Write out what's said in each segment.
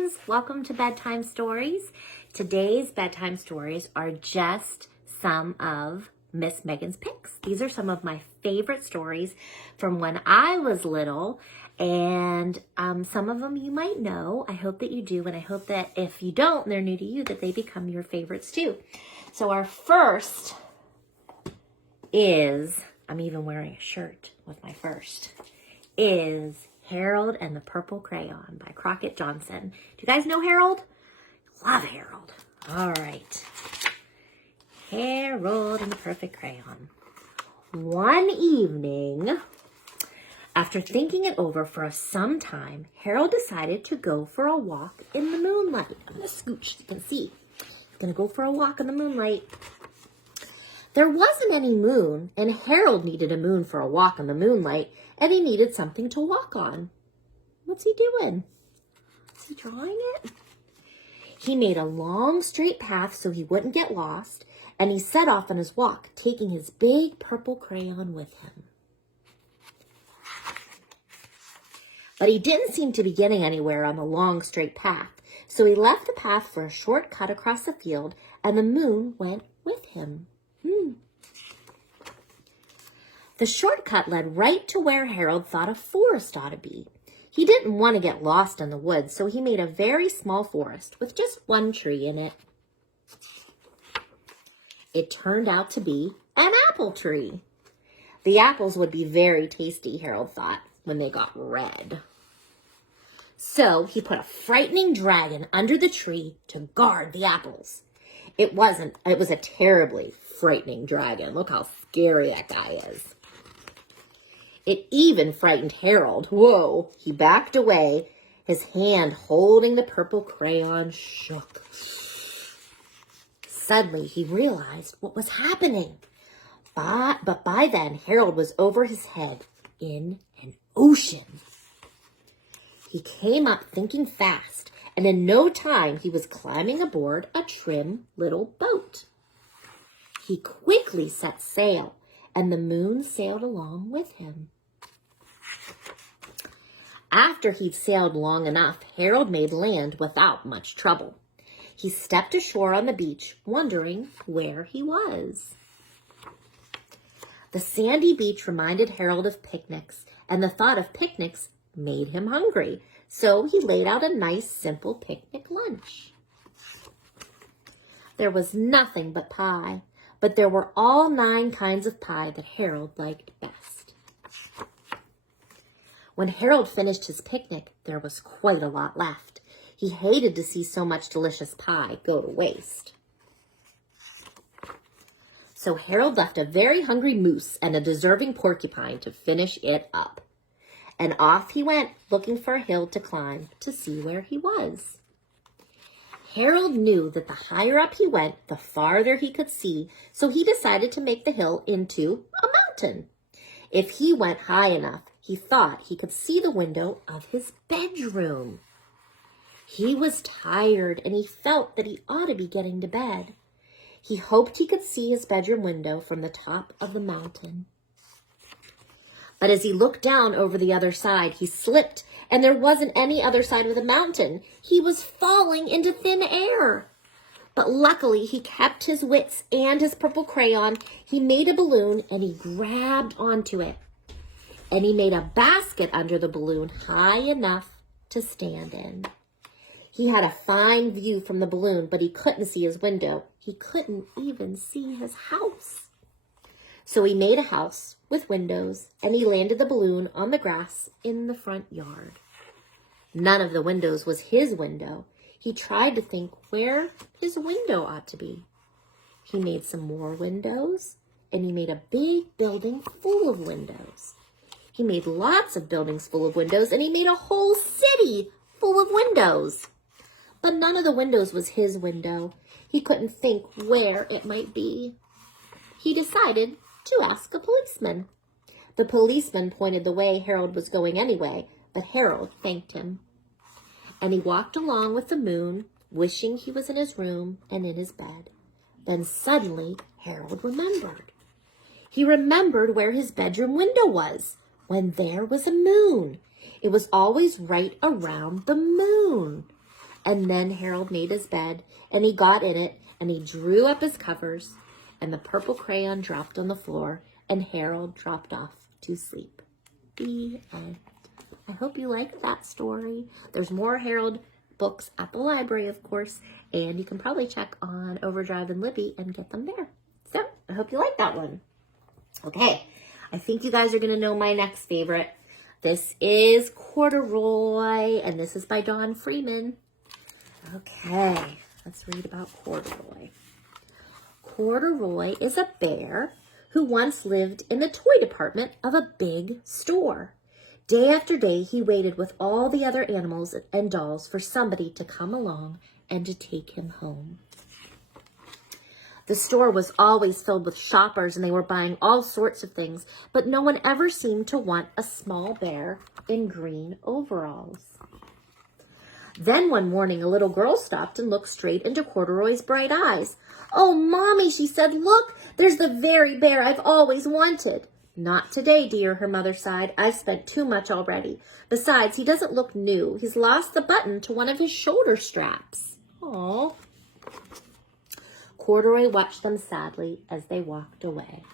friends, welcome to Bedtime Stories. Today's bedtime stories are just some of Miss Megan's picks. These are some of my favorite stories from when I was little, and some of them you might know. I hope that you do, and I hope that if you don't, and they're new to you, that they become your favorites too. So our first is, I'm even wearing a shirt with my first, is Harold and the Purple Crayon by Crockett Johnson. Do you guys know Harold? Love Harold. All right. Harold and the Perfect Crayon. One evening, after thinking it over for some time, Harold decided to go for a walk in the moonlight. I'm going to scooch so you can see. He's going to go for a walk in the moonlight. There wasn't any moon, and Harold needed a moon for a walk in the moonlight, and he needed something to walk on. What's he doing? Is he drawing it? He made a long, straight path so he wouldn't get lost, and he set off on his walk, taking his big purple crayon with him. But he didn't seem to be getting anywhere on the long, straight path, so he left the path for a short cut across the field, and the moon went with him. The shortcut led right to where Harold thought a forest ought to be. He didn't want to get lost in the woods, so he made a very small forest with just one tree in it. It turned out to be an apple tree. The apples would be very tasty, Harold thought, when they got red. So he put a frightening dragon under the tree to guard the apples. It was a terribly frightening dragon. Look how scary that guy is. It even frightened Harold. Whoa, he backed away. His hand holding the purple crayon shook. Suddenly, he realized what was happening. But by then, Harold was over his head in an ocean. He came up thinking fast, and in no time, he was climbing aboard a trim little boat. He quickly set sail, and the moon sailed along with him. After he'd sailed long enough, Harold made land without much trouble. He stepped ashore on the beach, wondering where he was. The sandy beach reminded Harold of picnics, and the thought of picnics made him hungry, so he laid out a nice, simple picnic lunch. There was nothing but pie, but there were all 9 kinds of pie that Harold liked best. When Harold finished his picnic, there was quite a lot left. He hated to see so much delicious pie go to waste. So Harold left a very hungry moose and a deserving porcupine to finish it up. And off he went, looking for a hill to climb to see where he was. Harold knew that the higher up he went, the farther he could see, so he decided to make the hill into a mountain. If he went high enough, he thought he could see the window of his bedroom. He was tired, and he felt that he ought to be getting to bed. He hoped he could see his bedroom window from the top of the mountain. But as he looked down over the other side, he slipped, and there wasn't any other side of the mountain. He was falling into thin air. But luckily, he kept his wits and his purple crayon. He made a balloon, and he grabbed onto it. And he made a basket under the balloon high enough to stand in. He had a fine view from the balloon, but he couldn't see his window. He couldn't even see his house. So he made a house with windows, and he landed the balloon on the grass in the front yard. None of the windows was his window. He tried to think where his window ought to be. He made some more windows, and he made a big building full of windows. He made lots of buildings full of windows, and he made a whole city full of windows. But none of the windows was his window. He couldn't think where it might be. He decided to ask a policeman. The policeman pointed the way Harold was going anyway, but Harold thanked him. And he walked along with the moon, wishing he was in his room and in his bed. Then suddenly, Harold remembered. He remembered where his bedroom window was, when there was a moon. It was always right around the moon. And then Harold made his bed, and he got in it, and he drew up his covers, and the purple crayon dropped on the floor, and Harold dropped off to sleep. The end. I hope you liked that story. There's more Harold books at the library, of course, and you can probably check on Overdrive and Libby and get them there. So, I hope you like that one. Okay, I think you guys are going to know my next favorite. This is Corduroy, and this is by Don Freeman. Okay, let's read about Corduroy. Corduroy is a bear who once lived in the toy department of a big store. Day after day, he waited with all the other animals and dolls for somebody to come along and to take him home. The store was always filled with shoppers, and they were buying all sorts of things, but no one ever seemed to want a small bear in green overalls. Then one morning, a little girl stopped and looked straight into Corduroy's bright eyes. "Oh, Mommy," she said, "look, there's the very bear I've always wanted." "Not today, dear," her mother sighed. "I've spent too much already. Besides, he doesn't look new. He's lost the button to one of his shoulder straps." Aww. Corduroy watched them sadly as they walked away.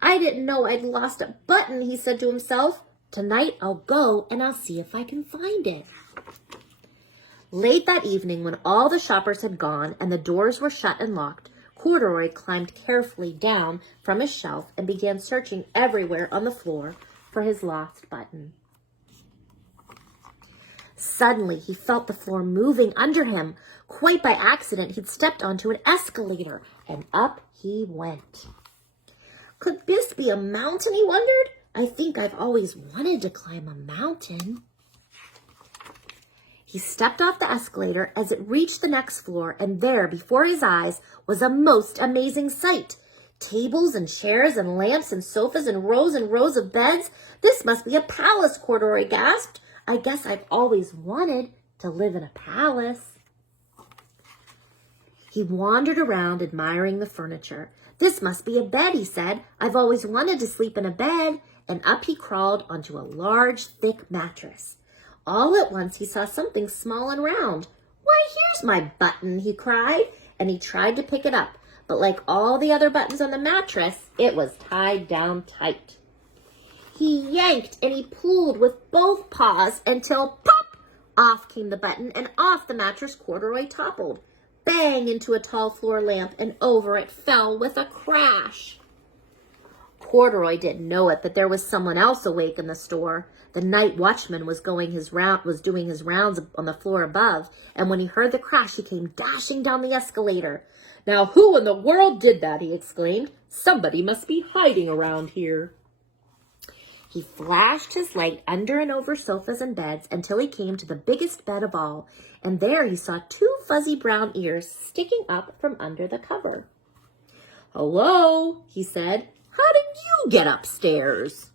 "I didn't know I'd lost a button," he said to himself. "Tonight I'll go and I'll see if I can find it." Late that evening, when all the shoppers had gone and the doors were shut and locked, Corduroy climbed carefully down from his shelf and began searching everywhere on the floor for his lost button. Suddenly, he felt the floor moving under him. Quite by accident, he'd stepped onto an escalator, and up he went. Could this be a mountain, he wondered? I think I've always wanted to climb a mountain. He stepped off the escalator as it reached the next floor, and there, before his eyes, was a most amazing sight. Tables and chairs and lamps and sofas and rows of beds. This must be a palace, Corduroy gasped. I guess I've always wanted to live in a palace. He wandered around, admiring the furniture. This must be a bed, he said. I've always wanted to sleep in a bed. And up he crawled onto a large, thick mattress. All at once he saw something small and round. Why, here's my button, he cried, and he tried to pick it up. But like all the other buttons on the mattress, it was tied down tight. He yanked and he pulled with both paws until, pop, off came the button, and off the mattress Corduroy toppled. Bang into a tall floor lamp, and over it fell with a crash. Corduroy didn't know it, but there was someone else awake in the store. The night watchman was doing his rounds on the floor above, and when he heard the crash, he came dashing down the escalator. Now, who in the world did that? He exclaimed. Somebody must be hiding around here. He flashed his light under and over sofas and beds until he came to the biggest bed of all, and there he saw two fuzzy brown ears sticking up from under the cover. Hello, he said. How did you get upstairs?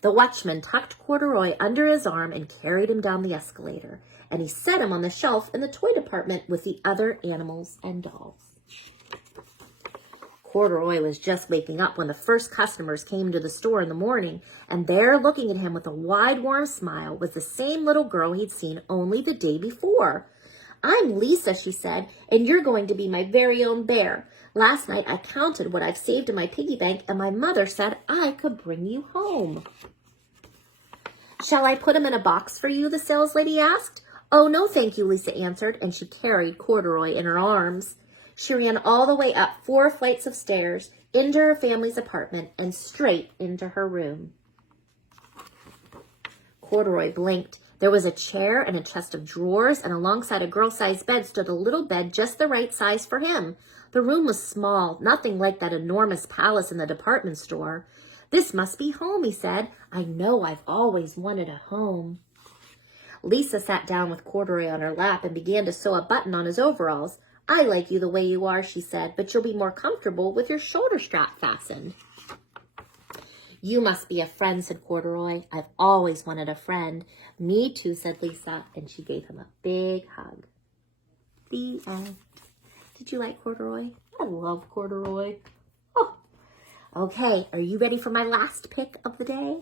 The watchman tucked Corduroy under his arm and carried him down the escalator, and he set him on the shelf in the toy department with the other animals and dolls. Corduroy was just waking up when the first customers came to the store in the morning, and there, looking at him with a wide, warm smile, was the same little girl he'd seen only the day before. I'm Lisa, she said, and you're going to be my very own bear. Last night I counted what I've saved in my piggy bank, and my mother said I could bring you home. Shall I put him in a box for you? The saleslady asked. Oh, no, thank you, Lisa answered, and she carried Corduroy in her arms. She ran all the way up 4 flights of stairs, into her family's apartment, and straight into her room. Corduroy blinked. There was a chair and a chest of drawers, and alongside a girl-sized bed stood a little bed just the right size for him. The room was small, nothing like that enormous palace in the department store. This must be home, he said. I know I've always wanted a home. Lisa sat down with Corduroy on her lap and began to sew a button on his overalls. I like you the way you are, she said, but you'll be more comfortable with your shoulder strap fastened. You must be a friend, said Corduroy. I've always wanted a friend. Me too, said Lisa, and she gave him a big hug. The end. Did you like Corduroy? I love Corduroy. Oh, okay. Are you ready for my last pick of the day?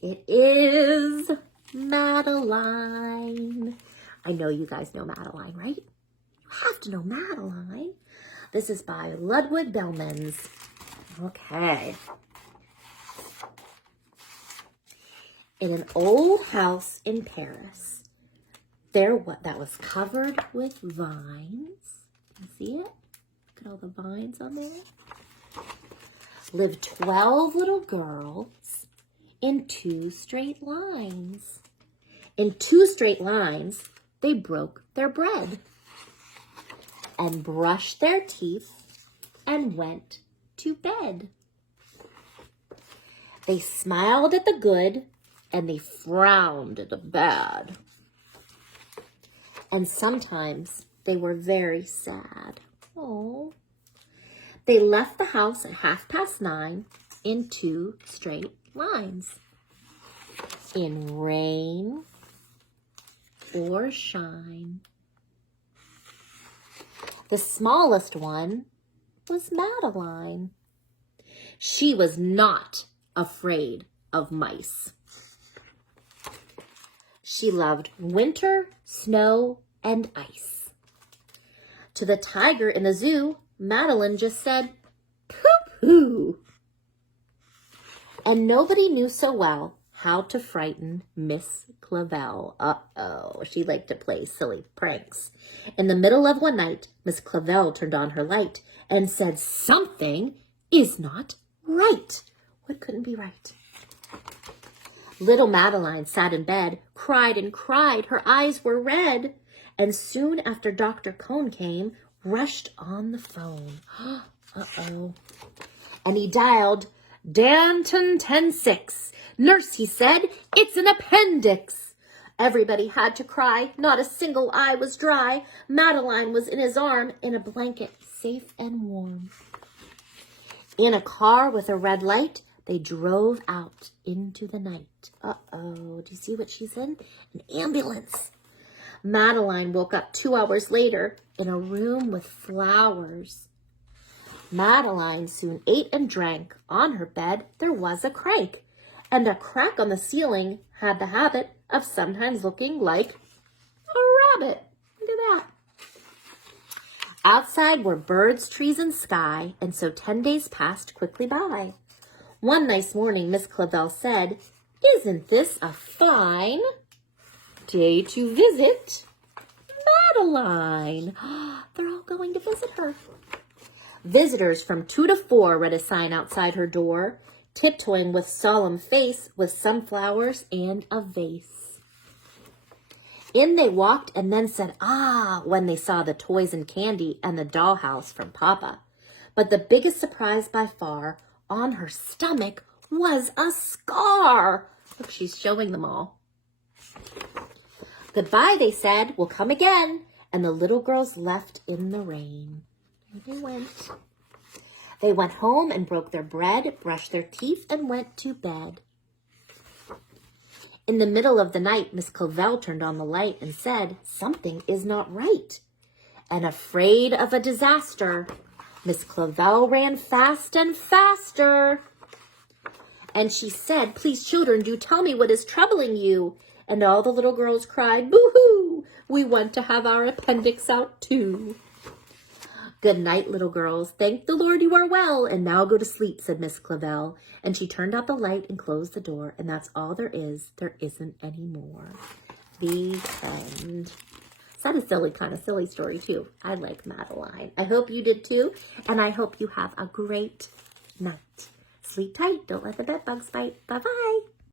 It is Madeline. I know you guys know Madeline, right? You have to know Madeline. This is by Ludwig Bellmans. Okay. In an old house in Paris, that was covered with vines. You see it? Look at all the vines on there. Lived 12 little girls in 2 straight lines. In 2 straight lines, they broke their bread and brushed their teeth and went to bed. They smiled at the good and they frowned at the bad. And sometimes they were very sad. Oh. They left the house at 9:30 in 2 straight lines. In rain or shine. The smallest one was Madeline. She was not afraid of mice. She loved winter, snow, and ice. To the tiger in the zoo, Madeline just said, pooh-pooh. And nobody knew so well how to frighten Miss Clavel. Uh-oh, she liked to play silly pranks. In the middle of one night, Miss Clavel turned on her light and said, something is not right. What couldn't be right? Little Madeline sat in bed, cried and cried. Her eyes were red. And soon after Dr. Cone came, rushed on the phone. Uh-oh. And he dialed Danton 106. Nurse, he said, it's an appendix. Everybody had to cry. Not a single eye was dry. Madeline was in his arm in a blanket, safe and warm. In a car with a red light, they drove out into the night. Uh-oh. Do you see what she's in? An ambulance. Madeline woke up 2 hours later in a room with flowers. Madeline soon ate and drank. On her bed, there was a crank, and a crack on the ceiling had the habit of sometimes looking like a rabbit. Look at that. Outside were birds, trees, and sky, and so 10 days passed quickly by. One nice morning, Miss Clavel said, isn't this a fine day to visit Madeline? They're all going to visit her. Visitors from 2 to 4 read a sign outside her door, tiptoeing with solemn face with sunflowers and a vase. In they walked and then said, ah, when they saw the toys and candy and the dollhouse from Papa. But the biggest surprise by far, on her stomach was a scar. Look, she's showing them all. Goodbye, they said. We'll come again. And the little girls left in the rain. There they went. They went home and broke their bread, brushed their teeth, and went to bed. In the middle of the night, Miss Clavel turned on the light and said, something is not right. And afraid of a disaster, Miss Clavel ran fast and faster. And she said, please, children, do tell me what is troubling you. And all the little girls cried, boo-hoo, we want to have our appendix out too. Good night, little girls. Thank the Lord you are well. And now go to sleep, said Miss Clavel. And she turned out the light and closed the door. And that's all there is. There isn't any more. The end. It's not a kind of silly story, too. I like Madeline. I hope you did, too. And I hope you have a great night. Sleep tight. Don't let the bed bugs bite. Bye-bye.